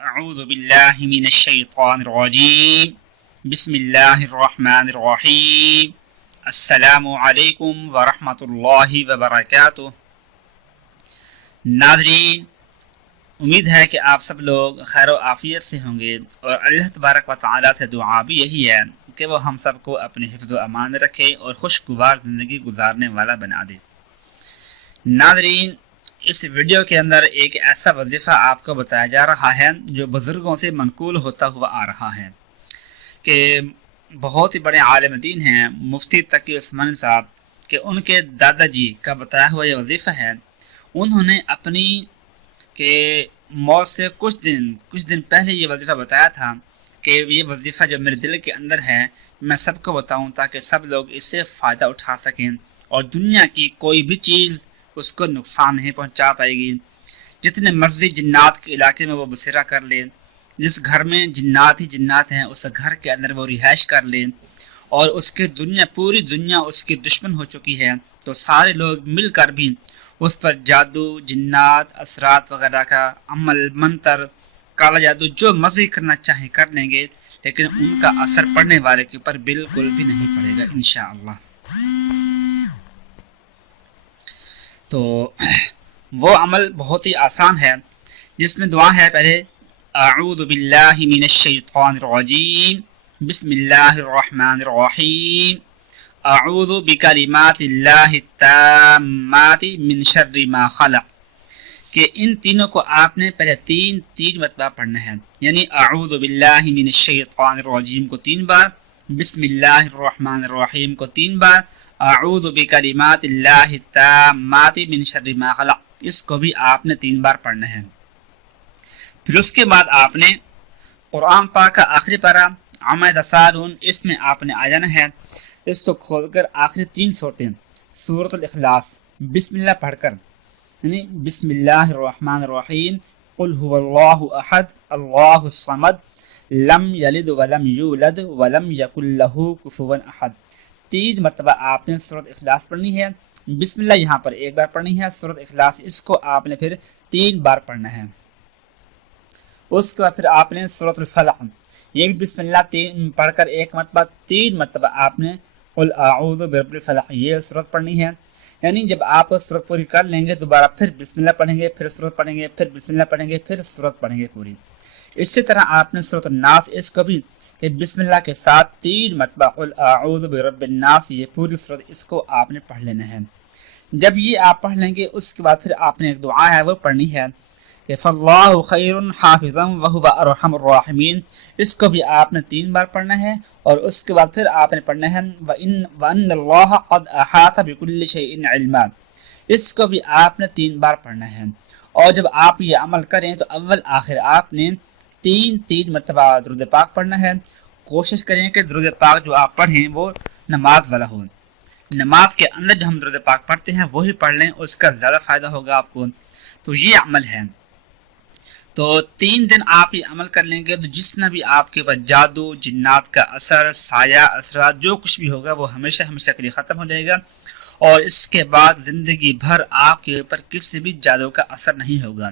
اعوذ باللہ من الشیطان الرجیم بسم اللہ الرحمن الرحیم السلام علیکم ورحمۃ اللہ وبرکاتہ ناظرین، امید ہے کہ آپ سب لوگ خیر و عافیت سے ہوں گے اور اللہ تبارک و تعالیٰ سے دعا بھی یہی ہے کہ وہ ہم سب کو اپنے حفظ و امان رکھے اور خوشگوار زندگی گزارنے والا بنا دے۔ ناظرین اس ویڈیو کے اندر ایک ایسا وظیفہ آپ کو بتایا جا رہا ہے جو بزرگوں سے منقول ہوتا ہوا آ رہا ہے کہ بہت ہی بڑے عالم دین ہیں، مفتی تقی عثمان صاحب، کہ ان کے دادا جی کا بتایا ہوا یہ وظیفہ ہے، انہوں نے اپنی کہ موت سے کچھ دن کچھ دن پہلے یہ وظیفہ بتایا تھا کہ یہ وظیفہ جو میرے دل کے اندر ہے، میں سب کو بتاؤں تاکہ سب لوگ اس سے فائدہ اٹھا سکیں اور دنیا کی کوئی بھی چیز اس کو نقصان نہیں پہنچا پائے گی۔ جتنے مرضی جنات کے علاقے میں وہ بسیرا کر لے جس گھر میں جنات ہی جنات ہیں، اس گھر کے اندر وہ رہائش کر لے اور اس کے دنیا، پوری دنیا اس کی دشمن ہو چکی ہے۔ تو سارے لوگ مل کر بھی اس پر جادو، جنات، اثرات وغیرہ کا عمل، منتر، کالا جادو، جو مزے کرنا چاہیں کر لیں گے، لیکن ان کا اثر پڑنے والے کے اوپر بالکل بھی نہیں پڑے گا، انشاءاللہ۔ تو وہ عمل بہت ہی آسان ہے۔ جس میں دعا ہے پہلے اعوذ باللہ من الشیطان الرجیم۔ بسم اللہ الرحمن الرحیم۔ اعوذ بکلمات اللہ التامات من شر ما خلق۔ کہ ان تینوں کو آپ نے پہلے تین تین مرتبہ پڑھنا ہے۔ یعنی اعوذ باللہ من الشیطان الرجیم کو تین بار، بسم اللہ الرحمن الرحیم کو تین بار اعوذ بکلمات اللہ التامات من شر ما خلق۔ اس کو بھی آپ نے تین بار پڑھنا ہے۔ پھر اس کے بعد آپ نے قرآن پاک کا آخری پارہ عمد سارون اس میں آپ نے آ جانا ہے۔ اس کو کھول کر آخری تین صورتیں۔ سورت الاخلاص۔ بسم اللہ پڑھ کر۔ یعنی بسم اللہ الرحمن الرحیم۔ قل هو اللہ احد، اللہ الصمد، لم یلد ولم یولد ولم یکن له کفوا احد۔ تین مرتبہ آپ نے سورت اخلاص پڑھنی ہے۔ بسم اللہ، یہاں پر ایک بار پڑھنی ہے۔ سورت اخلاص، اس کو آپ نے پھر تین بار پڑھنا ہے۔ اس کے بعد پھر آپ نے سورت الفلق یہ بھی بسم اللہ، تین پڑھ کر ایک مرتبہ، تین مرتبہ آپ نے اعوذ برب الفلق یہ صورت پڑھنی ہے۔ یعنی جب آپ صورت پوری کر لیں گے، دوبارہ پھر بسم اللہ پڑھیں گے، پھر صورت پڑھیں گے، پھر بسم اللہ پڑھیں گے، پھر صورت پڑھیں گے پوری۔ اسی طرح آپ نے صورت الناس اس کو بھی کہ بسم اللہ کے ساتھ تین مرتبہ قل اعوذ برب الناس، یہ پوری صورت اس کو آپ نے پڑھ لینا ہے۔ جب یہ آپ پڑھ لیں گے، اس کے بعد پھر آپ نے ایک دعا ہے، وہ پڑھنی ہے کہ فاللہ خیر حافظا وهو ارحم الراحمین۔ اس کو بھی آپ نے تین بار پڑھنا ہے اور اس کے بعد پھر آپ نے پڑھنا ہے وَإن وَأَنَّ اللَّهَ قَدْ أَحَاطَ بِكُلِّ شَيْءٍ عِلْمًا۔ اس کو بھی آپ نے تین بار پڑھنا ہے۔ اور جب آپ یہ عمل کریں تو اول آخر آپ نے تین تین مرتبہ درود پاک پڑھنا ہے۔ کوشش کریں کہ درود پاک جو آپ پڑھیں وہ نماز والا ہو۔ نماز کے اندر جو ہم درود پاک پڑھتے ہیں وہی پڑھ لیں، اس کا زیادہ فائدہ ہوگا آپ کو۔ تو یہ عمل ہے۔ تو تین دن آپ یہ عمل کر لیں گے تو جتنا بھی آپ کے اوپر جادو، جنات کا اثر، سایہ، اثرات، جو کچھ بھی ہوگا وہ ہمیشہ ہمیشہ کے لیے ختم ہو جائے گا۔ اور اس کے بعد زندگی بھر آپ کے اوپر کسی بھی جادو کا اثر نہیں ہوگا۔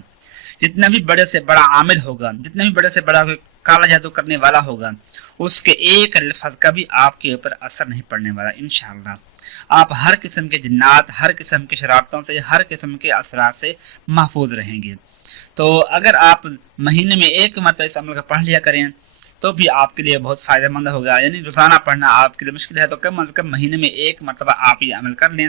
جتنا بھی بڑے سے بڑا عامل ہوگا، جتنا بھی بڑے سے بڑا کالا جادو کرنے والا ہوگا، اس کے ایک لفظ کا بھی آپ کے اوپر اثر نہیں پڑنے والا، انشاءاللہ۔ آپ ہر قسم کے جنات، ہر قسم کے شرارتوں سے، ہر قسم کے اثرات سے محفوظ رہیں گے۔ تو اگر آپ مہینے میں ایک مرتبہ اس عمل کا پڑھ لیا کریں تو بھی آپ کے لیے بہت فائدہ مند ہوگا۔ یعنی روزانہ پڑھنا آپ کے لیے مشکل ہے، تو کم از کم مہینے میں ایک مرتبہ آپ یہ عمل کر لیں۔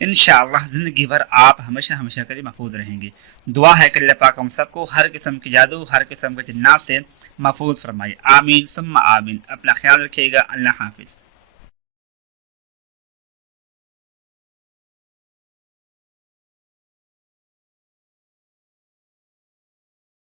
انشاءاللہ زندگی بھر آپ ہمیشہ ہمیشہ کے لیے محفوظ رہیں گے۔ دعا ہے کہ اللہ پاک ہم سب کو ہر قسم کی جادو، ہر قسم کے جنات سے محفوظ فرمائے۔ آمین، ثم آمین۔ اپنا خیال رکھیے گا۔ اللہ حافظ۔